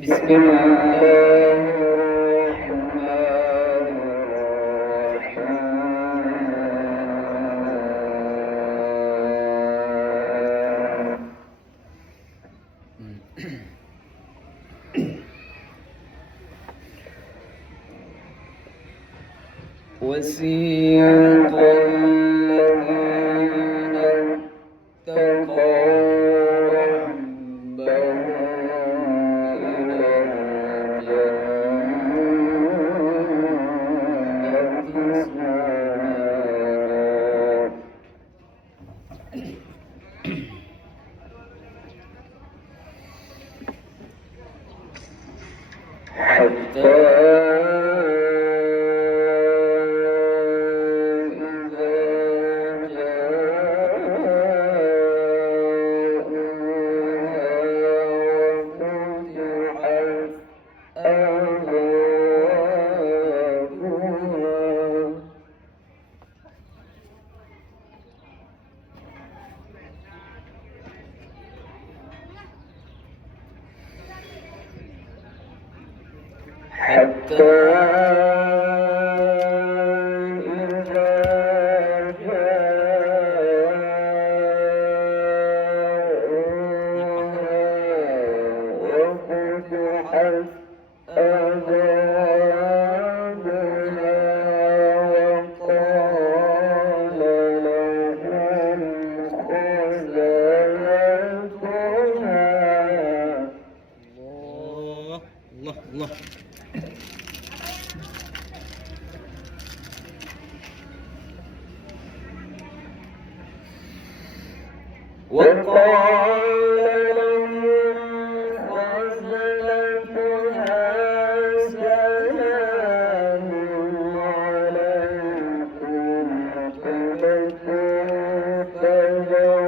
بسم الله الرحمن الرحيم. وسيق الذين اتقوا ربهم إلى الجنة حتى إذا جاءوها وفتحت أبوابها وقال لهم خزنتها الله وقال لهم خزنتها سلام عليكم طبتم فادخلوها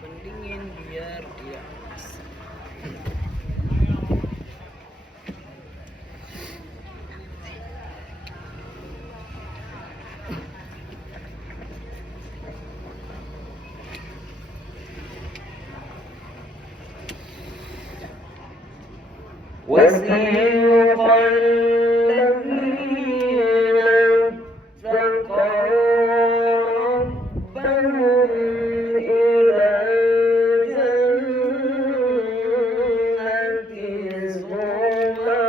pendingin biar dia asam. وسيق الذين اتقوا ربهم إلى الجنة زمرا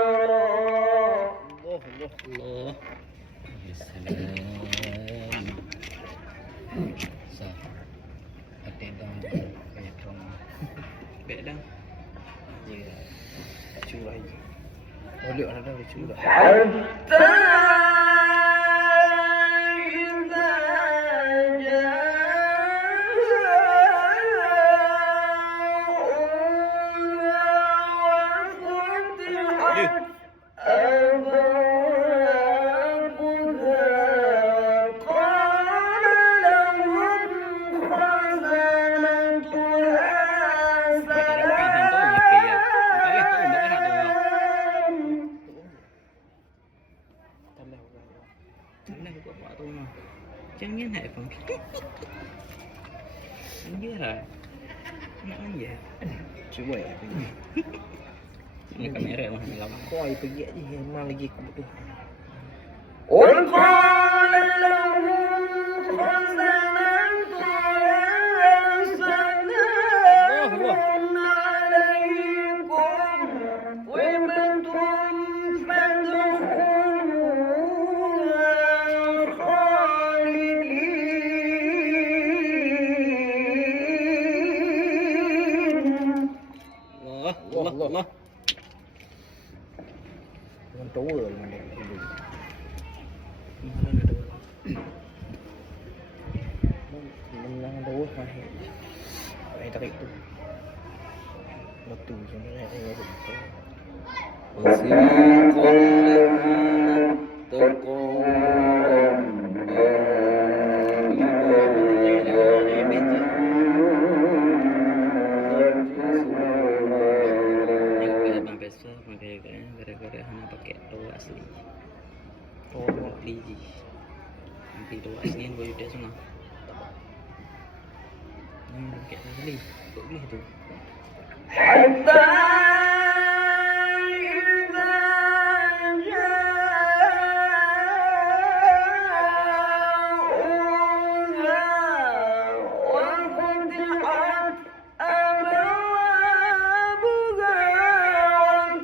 الله يا سلام. Sah. Hati dong kayak dong. Bek dong. Ya. Curah aja. Oleh orang dah curah. حتى إذا جاءوها وفتحت أبوابها قال لهم خزنتها Tanah buat buat rumah. Jangan nak pun. Anjir lah. Nak anjir. Cuba ya pergi. Ini kamera mah dalam. Kau pergi aja memang lagi kebutuhan. وقال لهم خزنتها سلام عليكم طبتم فادخلوها خالدين. Allah. Dengan tower memang dia dulu. Menang tower mahal. Saya tarik tu. Waktu sebenarnya saya rasa. وسيق الذين اتقوا ربهم Gara-gara hana pakai tower asli. Tower beli. Nanti tu aslian gue udah sana. Yang kayak tadi, kok boleh tu? حتى إذا جاءوها وفتحت أبوابها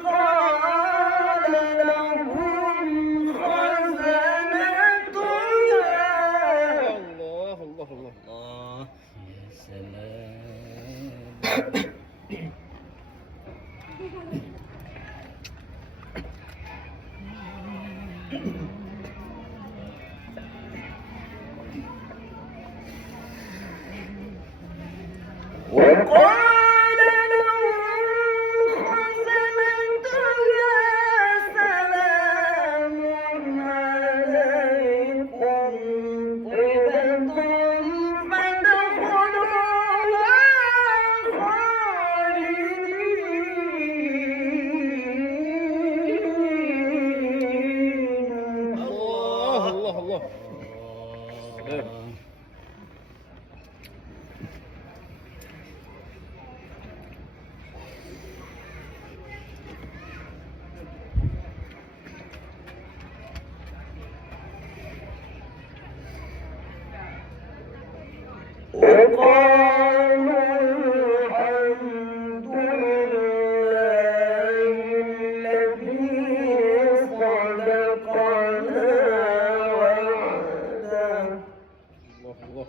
وقال لهم خزنتها Allah, Allah, Allah. Allah, ya salam. وقال لهم خزنتها سلام عليكم طبتم فادخلوها خالدين Allah, Allah, Allah. وقالوا الحمد لله الذي صدقنا وعده Allah, Allah.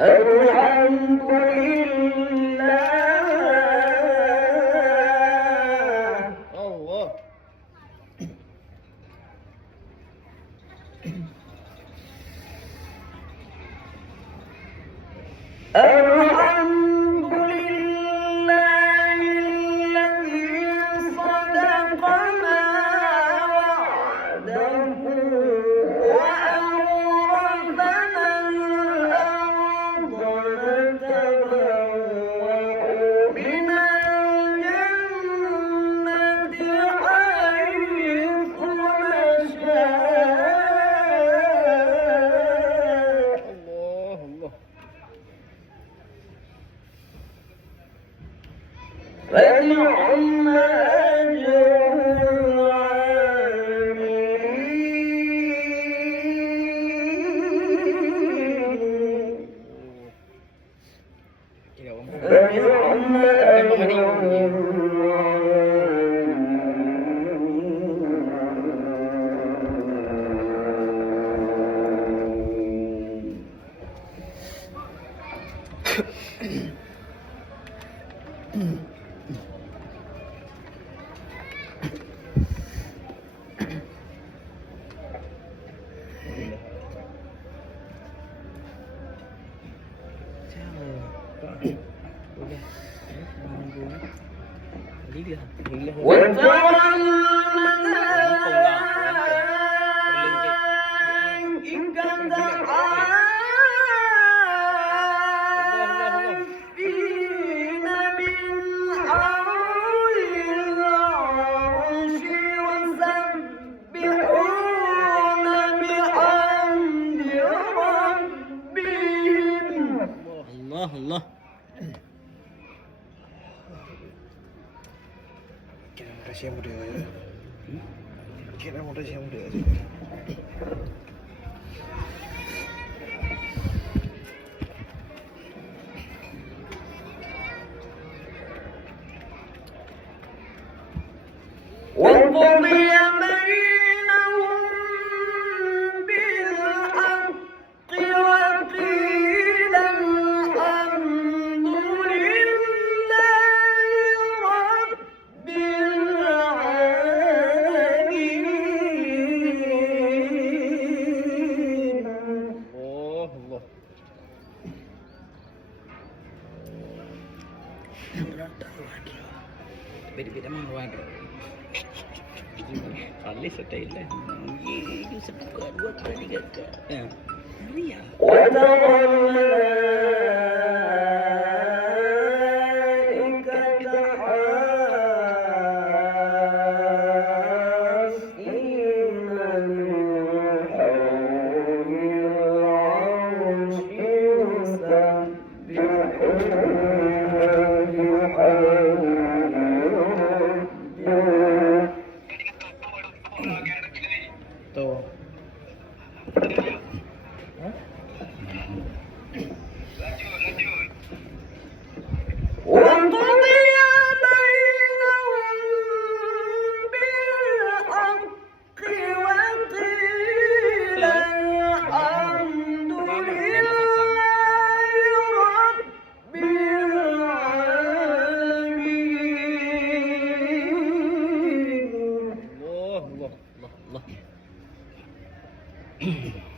الحمد لله Allah. الحمد لله الذي صدقنا وعده وأورثنا الأرض نتبوأ من الجنة حيث نشاء Allah, Allah. فنعم أجر العاملين Kira orang فنعم أجر العاملين Boleh. Alhamdulillah. Alhamdulillah. وترى الملائكة حافين من حول العرش يسبحون بحمد ربهم Allah, Allah. Kira manusia muda je. Kira manusia muda je. وقضي بينهم بالحق وقيل الحمد لله رب العالمين Allah, Allah. Beda-beda mang luar. Kali setailah. Ye, sebuka dua kali kakak. Ya. Ria. وترى الملائكة حافين من Hmm.